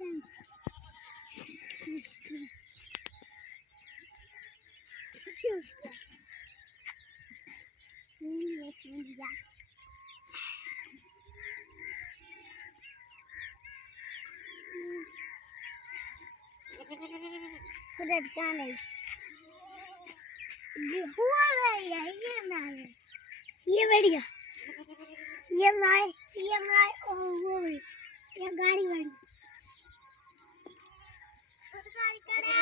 उधर क्या नहीं ये हुआ है ये ना ये बढ़िया ये माय ओ ये गाड़ी वाली गाड़ी करे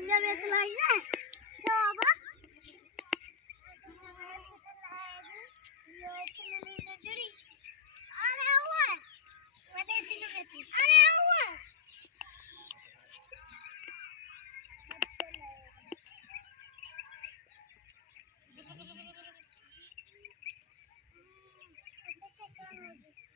जब ये चलाई है तो अब अरे हुआ मैं देखती हूँ अरे हुआ Thank you.